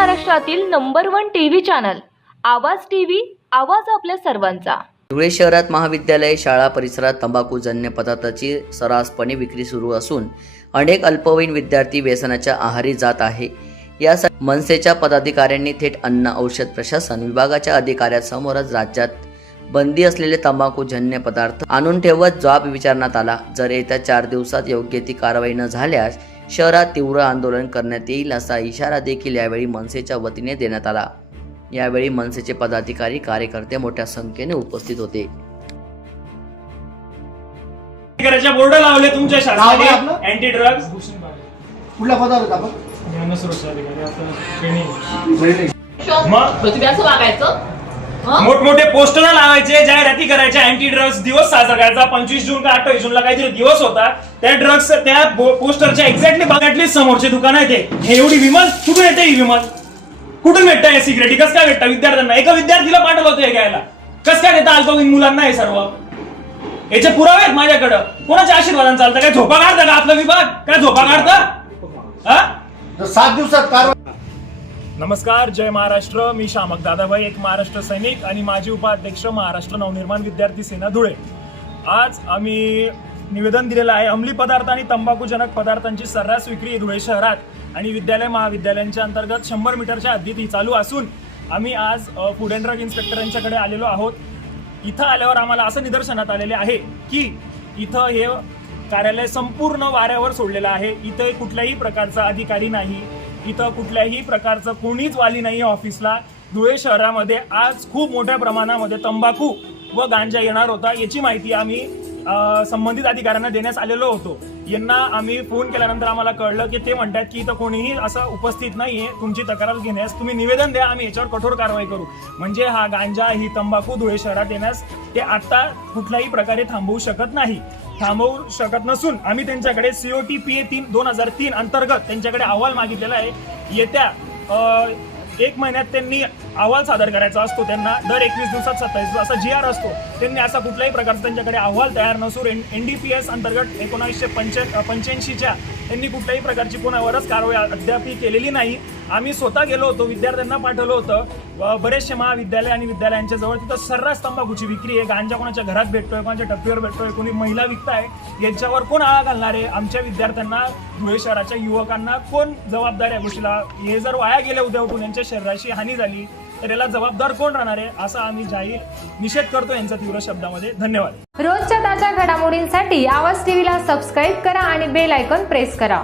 महाराष्ट्रातील number one TV channel Awaaz TV आवाज आपल्या सर्वांचा. धुळे शहरात महाविद्यालय शाळा परिसरात तंबाखूजन्य पदार्थाची सर्रासपणे विक्री सुरू असून अनेक अल्पवयीन विद्यार्थी व्यसनाच्या आहारी जात आहे. यासाठी मनसेच्या पदाधिकाऱ्यांनी थेट अन्न औषध प्रशासन विभागाच्या अधिकाऱ्यासमोरच राज्यात बंदी असलेले तंबाखूजन्य पदार्थ आणून ठेवत जबाब विचारण्यात आला. जर येत्या चार दिवसात योग्य ती कारवाई न झाल्यास शहरात तीव्र आंदोलन करण्यात येईल असा इशारा देखील यावेळी मनसेच्या वतीने देण्यात आला. यावेळी मनसेचे पदाधिकारी कार्यकर्ते मोठ्या संख्येने उपस्थित होते. बोर्ड लावले तुमच्या शासनाने? अँटी ड्रग्ज पदावर होता आपण? ज्ञान सुरक्षा अधिकारी आपलं ट्रेनिंग मग? प्रतिभ्याचं वागायचं? मोठमोठे पोस्टर लावायचे जाहिराती करायच्या अँटी ड्रग्ज दिवस साजरा करायचा. पंचवीस जून का अठ्ठावीस जूनला काहीतरी दिवस होता. त्या ड्रग्स त्या पोस्टरच्या एक्झॅक्टली बघाटली समोरचे दुकान आहे ते. हे एवढी विमान कुठून येते ही विमान कुठून भेटतं हे सिक्रेटी कसं काय भेटतं विद्यार्थ्यांना? एका विद्यार्थीला पाठवलं होतं हे घ्यायला. कसं काय देतं अल्पवयीन मुलांना हे सर्व? याचे पुरावे आहेत माझ्याकडं. कोणाच्या आशीर्वादाने चालतं? काय झोपा काढतं का आपला विभाग? काय झोपा काढतं? हा? तर सात दिवसात कारवाई नमस्कार जय महाराष्ट्र. मी श्यामक दादाभाई एक महाराष्ट्र सैनिक आणि माजी उपाध्यक्ष महाराष्ट्र नवनिर्माण विद्यार्थी सेना धुळे. आज आम्ही निवेदन दिलेलं आहे अंमली पदार्थ आणि तंबाखूजनक पदार्थांची सर्रास विक्री धुळे शहरात आणि विद्यालय महाविद्यालयांच्या अंतर्गत शंभर मीटरच्या हद्दीत ही चालू असून आम्ही आज फूड अँड ड्रग इन्स्पेक्टरांच्याकडे आलेलो आहोत. इथं आल्यावर आम्हाला असं निदर्शनात आलेले आहे की इथं हे कार्यालय संपूर्ण वाऱ्यावर सोडलेलं आहे. इथं कुठल्याही प्रकारचा अधिकारी नाही. इथं कुठल्याही प्रकारचं कोणीच वाली नाही ऑफिसला. धुळे शहरामध्ये आज खूप मोठ्या प्रमाणामध्ये तंबाखू व गांजा येणार होता याची माहिती आम्ही संबंधित अधिकाऱ्यांना देण्यास आलेलो होतो. यांना आम्ही फोन केल्यानंतर आम्हाला कळलं की ते म्हणतात की इथं कोणीही असं उपस्थित नाही आहे तुमची तक्रार घेण्यास. तुम्ही निवेदन द्या आम्ही याच्यावर कठोर कारवाई करू. म्हणजे हा गांजा ही तंबाखू धुळे शहरात येण्यास ते आत्ता कुठल्याही प्रकारे थांबवू शकत नाही. थांबवू शकत नसून आम्ही त्यांच्याकडे सीओटी पी ए तीन दोन हजार तीन अंतर्गत त्यांच्याकडे अहवाल मागितलेला आहे. येत्या एक महिन्यात त्यांनी अहवाल सादर करायचा असतो. त्यांना दर एकवीस दिवसात सत्तावीस असा जी आर असतो. त्यांनी असा कुठल्याही प्रकारचा त्यांच्याकडे अहवाल तयार नसून एन डी पी एस अंतर्गत एकोणावीसशे पंच्या पंच्याऐंशीच्या त्यांनी कुठल्याही प्रकारची कोणावरच कारवाई अद्याप केलेली नाही. आम्ही स्वतः गेलो होतो विद्यार्थ्यांना पाठवलं होतं. बरेचसे महाविद्यालय आणि विद्यालयांच्या जवळ तिथं सर्रास तंबाखूची विक्री आहे. गांजा कोणाच्या घरात भेटतोय कोणाच्या टप्पीवर भेटतोय कोणी महिला विकताय यांच्यावर कोण आळा घालणार आहे? आमच्या विद्यार्थ्यांना धुळे शहराच्या युवकांना कोण जबाबदार आहे? गोष्टीला हे जर वाया गेले उद्या उठून यांच्या शरीराची हानी झाली तर याला जबाबदार कोण राहणार आहे? असा आम्ही जाहीर निषेध करतो यांचा तीव्र शब्दामध्ये. धन्यवाद. रोजच्या ताज्या घडामोडींसाठी आवाज टीव्हीला सबस्क्राईब करा आणि बेल आयकॉन प्रेस करा.